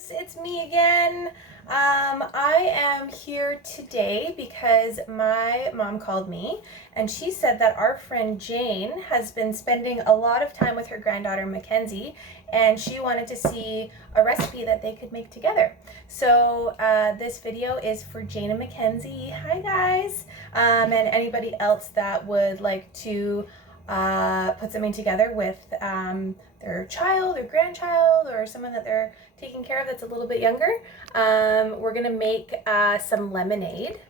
friends, it's me again. I am here today because my mom called me and she said that our friend Jane has been spending a lot of time with her granddaughter Mackenzie, and she wanted to see a recipe that they could make together. So this video is for Jane and Mackenzie. Hi guys. And anybody else that would like to put something together with their child or grandchild or someone that they're taking care of that's a little bit younger. We're gonna make some lemonade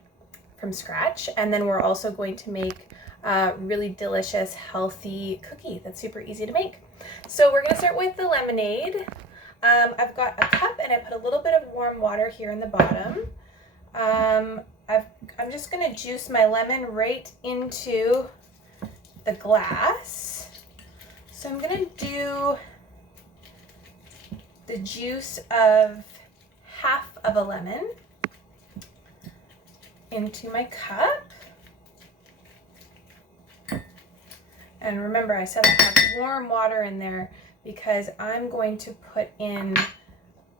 from scratch, and then we're also going to make a really delicious healthy cookie that's super easy to make. So we're gonna start with the lemonade. I've got a cup and I put a little bit of warm water here in the bottom. I'm just gonna juice my lemon right into the glass. So I'm gonna do the juice of half of a lemon into my cup. And remember, I said I have warm water in there because I'm going to put in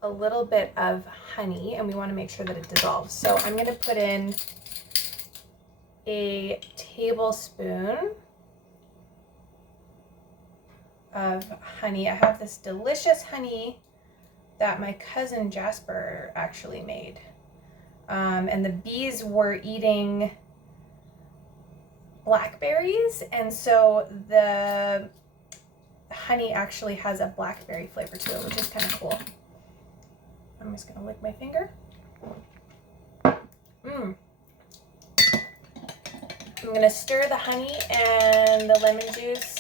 a little bit of honey, and we want to make sure that it dissolves. So I'm going to put in a tablespoon of honey. I have this delicious honey that my cousin Jasper actually made. And the bees were eating blackberries, and so the honey actually has a blackberry flavor to it, which is kind of cool. I'm just gonna lick my finger. I'm gonna stir the honey and the lemon juice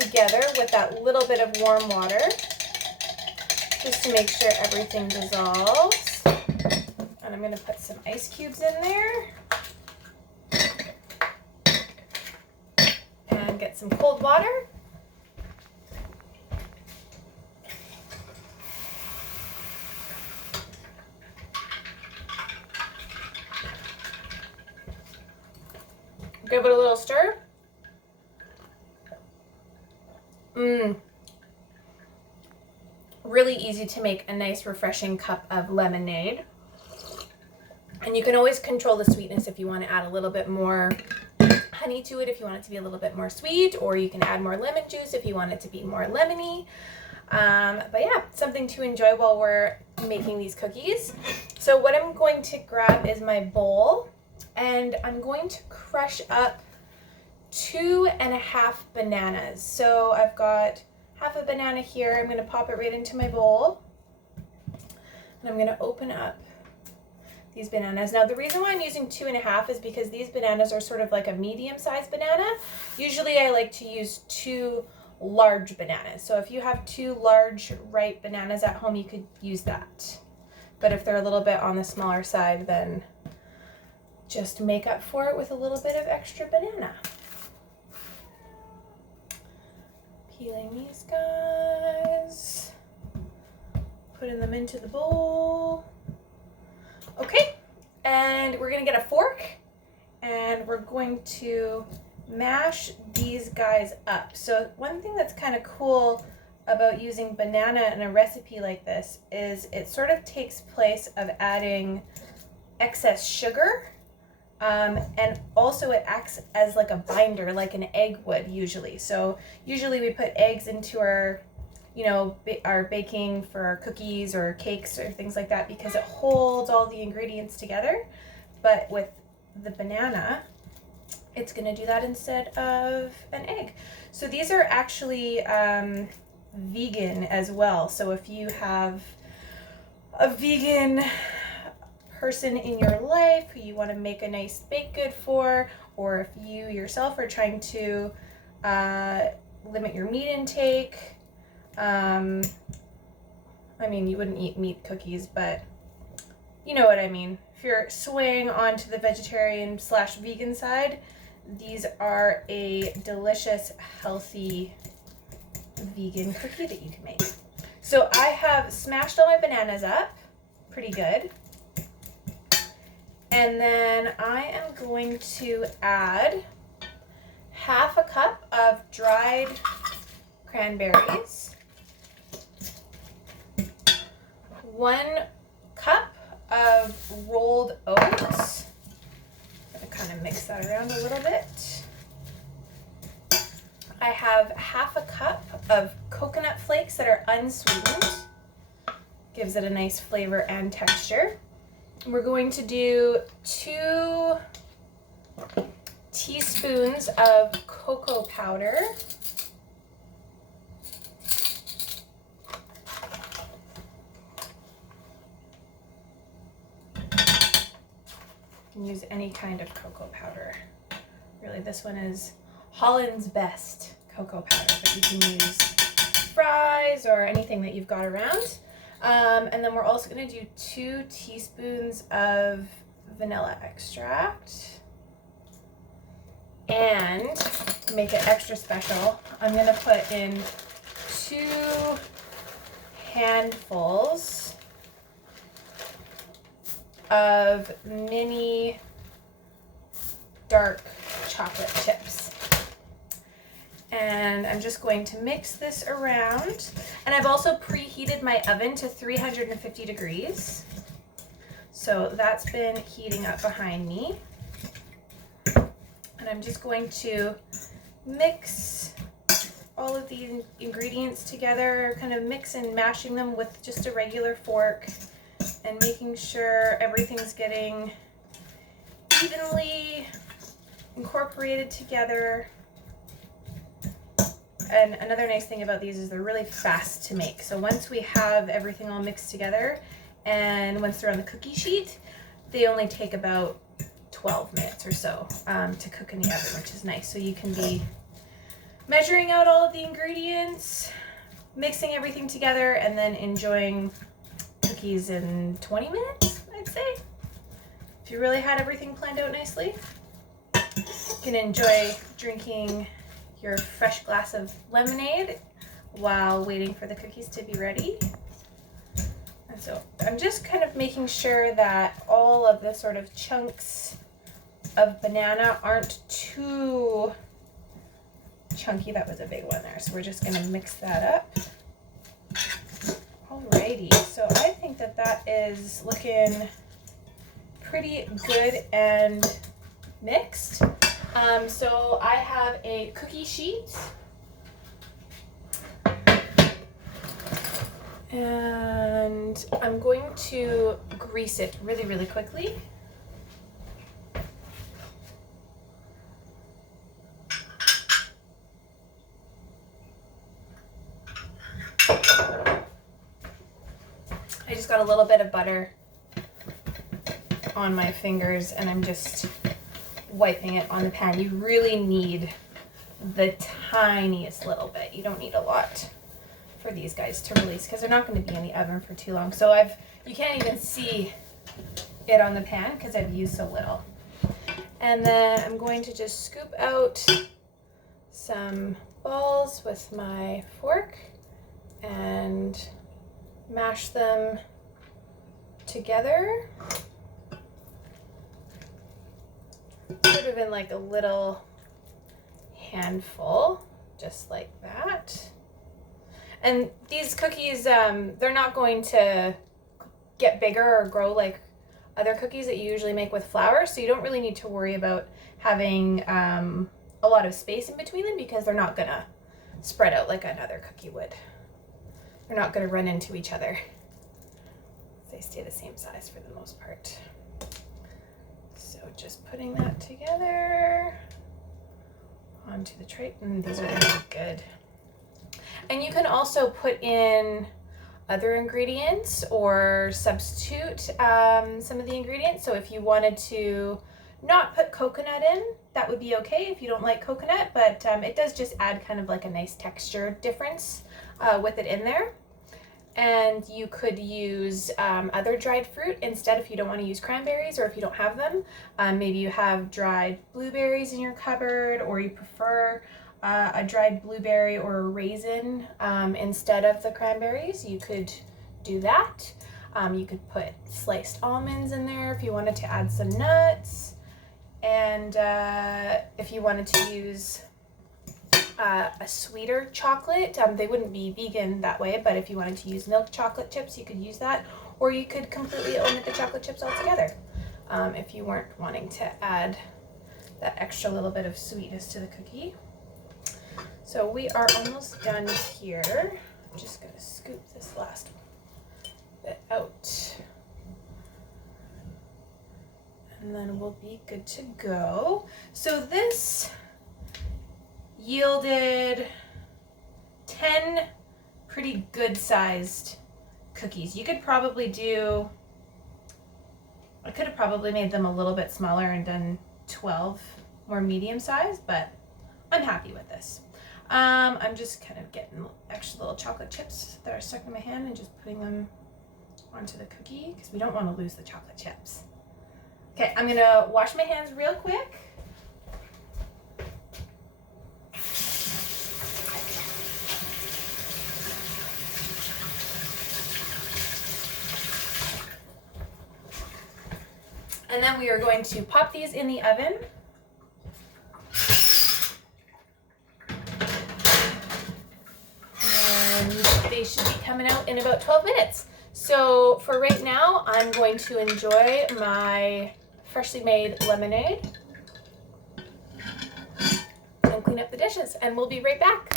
together with that little bit of warm water, just to make sure everything dissolves. And I'm gonna put some ice cubes in there and get some cold water. Give it a little stir. Really easy to make a nice refreshing cup of lemonade. And you can always control the sweetness if you want to add a little bit more honey to it, if you want it to be a little bit more sweet, or you can add more lemon juice if you want it to be more lemony. But yeah, something to enjoy while we're making these cookies. So what I'm going to grab is my bowl, and I'm going to crush up 2.5 bananas. So I've got half a banana here. I'm going to pop it right into my bowl, and I'm going to open up these bananas. Now the reason why I'm using 2.5 is because these bananas are sort of like a medium-sized banana. Usually I like to use 2 large bananas. So if you have 2 large ripe bananas at home, you could use that. But if they're a little bit on the smaller side, then just make up for it with a little bit of extra banana. Peeling these guys, putting them into the bowl. Okay, and we're gonna get a fork and we're going to mash these guys up. So one thing that's kind of cool about using banana in a recipe like this is it sort of takes place of adding excess sugar. And also it acts as like a binder, like an egg would usually. So usually we put eggs into our, our baking for our cookies or cakes or things like that because it holds all the ingredients together. But with the banana, it's going to do that instead of an egg. So these are actually vegan as well. So if you have a vegan person in your life who you want to make a nice baked good for, or if you yourself are trying to limit your meat intake, I mean, you wouldn't eat meat cookies, but you know what I mean. If you're swaying onto the vegetarian / vegan side, these are a delicious, healthy vegan cookie that you can make. So I have smashed all my bananas up pretty good. And then I am going to add half a cup of dried cranberries, 1 cup of rolled oats. I'm going to kind of mix that around a little bit. I have 1/2 cup of coconut flakes that are unsweetened. Gives it a nice flavor and texture. We're going to do 2 teaspoons of cocoa powder. You can use any kind of cocoa powder. Really, this one is Holland's Best cocoa powder, but you can use Fry's or anything that you've got around. And then we're also going to do 2 teaspoons of vanilla extract. And to make it extra special, I'm going to put in 2 handfuls of mini dark chocolate chips. And I'm just going to mix this around. And I've also preheated my oven to 350 degrees. So that's been heating up behind me. And I'm just going to mix all of these ingredients together, kind of mix and mashing them with just a regular fork and making sure everything's getting evenly incorporated together. And another nice thing about these is they're really fast to make. So once we have everything all mixed together and once they're on the cookie sheet, they only take about 12 minutes or so to cook in the oven, which is nice. So you can be measuring out all of the ingredients, mixing everything together, and then enjoying cookies in 20 minutes, I'd say. If you really had everything planned out nicely, you can enjoy drinking your fresh glass of lemonade while waiting for the cookies to be ready. And so I'm just kind of making sure that all of the sort of chunks of banana aren't too chunky. That was a big one there. So we're just going to mix that up. Alrighty, so I think that that is looking pretty good and mixed. So I have a cookie sheet and I'm going to grease it really, really quickly. I just got a little bit of butter on my fingers and I'm just wiping it on the pan. You really need the tiniest little bit. You don't need a lot for these guys to release because they're not going to be in the oven for too long. So you can't even see it on the pan because I've used so little. And then I'm going to just scoop out some balls with my fork and mash them together. Sort of in like a little handful, just like that. And these cookies, they're not going to get bigger or grow like other cookies that you usually make with flour, so you don't really need to worry about having a lot of space in between them because they're not gonna spread out like another cookie would. They're not gonna run into each other. They stay the same size for the most part. So just putting that together onto the tray, and these are gonna be good. And you can also put in other ingredients or substitute some of the ingredients. So if you wanted to not put coconut in, that would be okay if you don't like coconut, but it does just add kind of like a nice texture difference with it in there. And you could use other dried fruit instead if you don't want to use cranberries or if you don't have them. Maybe you have dried blueberries in your cupboard, or you prefer a dried blueberry or a raisin instead of the cranberries. You could do that. You could put sliced almonds in there if you wanted to add some nuts. And if you wanted to use a sweeter chocolate. They wouldn't be vegan that way, but if you wanted to use milk chocolate chips, you could use that, or you could completely omit the chocolate chips altogether if you weren't wanting to add that extra little bit of sweetness to the cookie. So we are almost done here. I'm just gonna scoop this last bit out. And then we'll be good to go. So this yielded 10 pretty good sized cookies. You could probably do, I could have probably made them a little bit smaller and done 12 more medium size, but I'm happy with this. I'm just kind of getting extra little chocolate chips that are stuck in my hand and just putting them onto the cookie because we don't want to lose the chocolate chips. Okay, I'm gonna wash my hands real quick. And then we are going to pop these in the oven. And they should be coming out in about 12 minutes. So for right now, I'm going to enjoy my freshly made lemonade and clean up the dishes, and we'll be right back.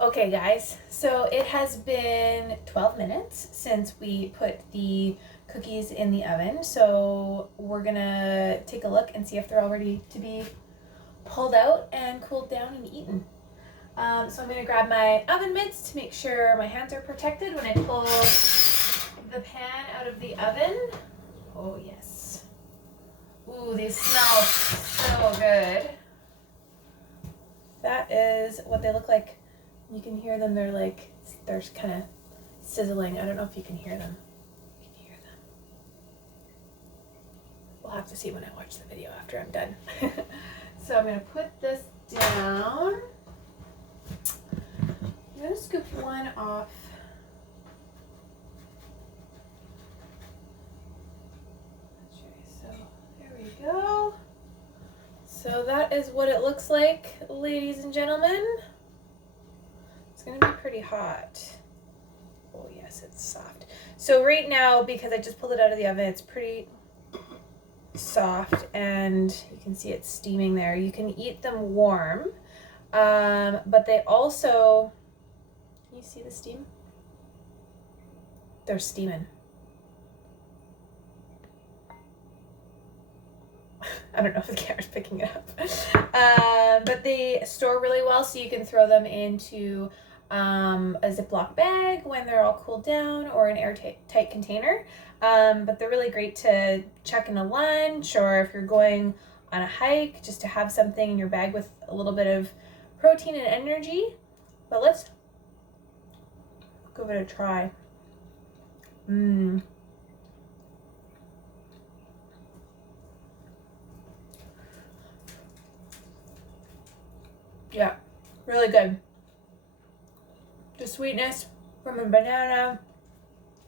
Okay guys, so it has been 12 minutes since we put the cookies in the oven, so we're gonna take a look and see if they're all ready to be pulled out and cooled down and eaten. So I'm gonna grab my oven mitts to make sure my hands are protected when I pull the pan out of the oven. Oh yes. Ooh, these smell so good. That is what they look like. You can hear them, they're kind of sizzling. I don't know if you can hear them. You can hear them. We'll have to see when I watch the video after I'm done. So I'm gonna put this down. I'm gonna scoop one off. So there we go. So that is what it looks like, ladies and gentlemen. It's gonna be pretty hot. Oh yes, it's soft. So right now, because I just pulled it out of the oven, it's pretty soft and you can see it's steaming there. You can eat them warm, but they also, can you see the steam? They're steaming. I don't know if the camera's picking it up. But they store really well, so you can throw them into a Ziploc bag when they're all cooled down, or an airtight container. But they're really great to chuck in a lunch, or if you're going on a hike, just to have something in your bag with a little bit of protein and energy. But let's give it a try. Yeah, really good. The sweetness from a banana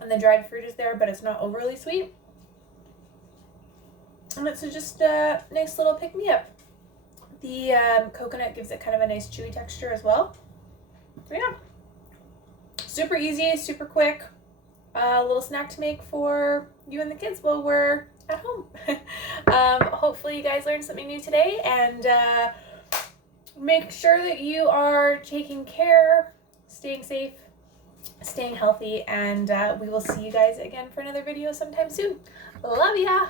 and the dried fruit is there, but it's not overly sweet. And it's just a nice little pick-me-up. The coconut gives it kind of a nice chewy texture as well. So yeah, super easy, super quick. A little snack to make for you and the kids while we're at home. Hopefully you guys learned something new today, and make sure that you are taking care, staying safe, staying healthy, and we will see you guys again for another video sometime soon. Love ya!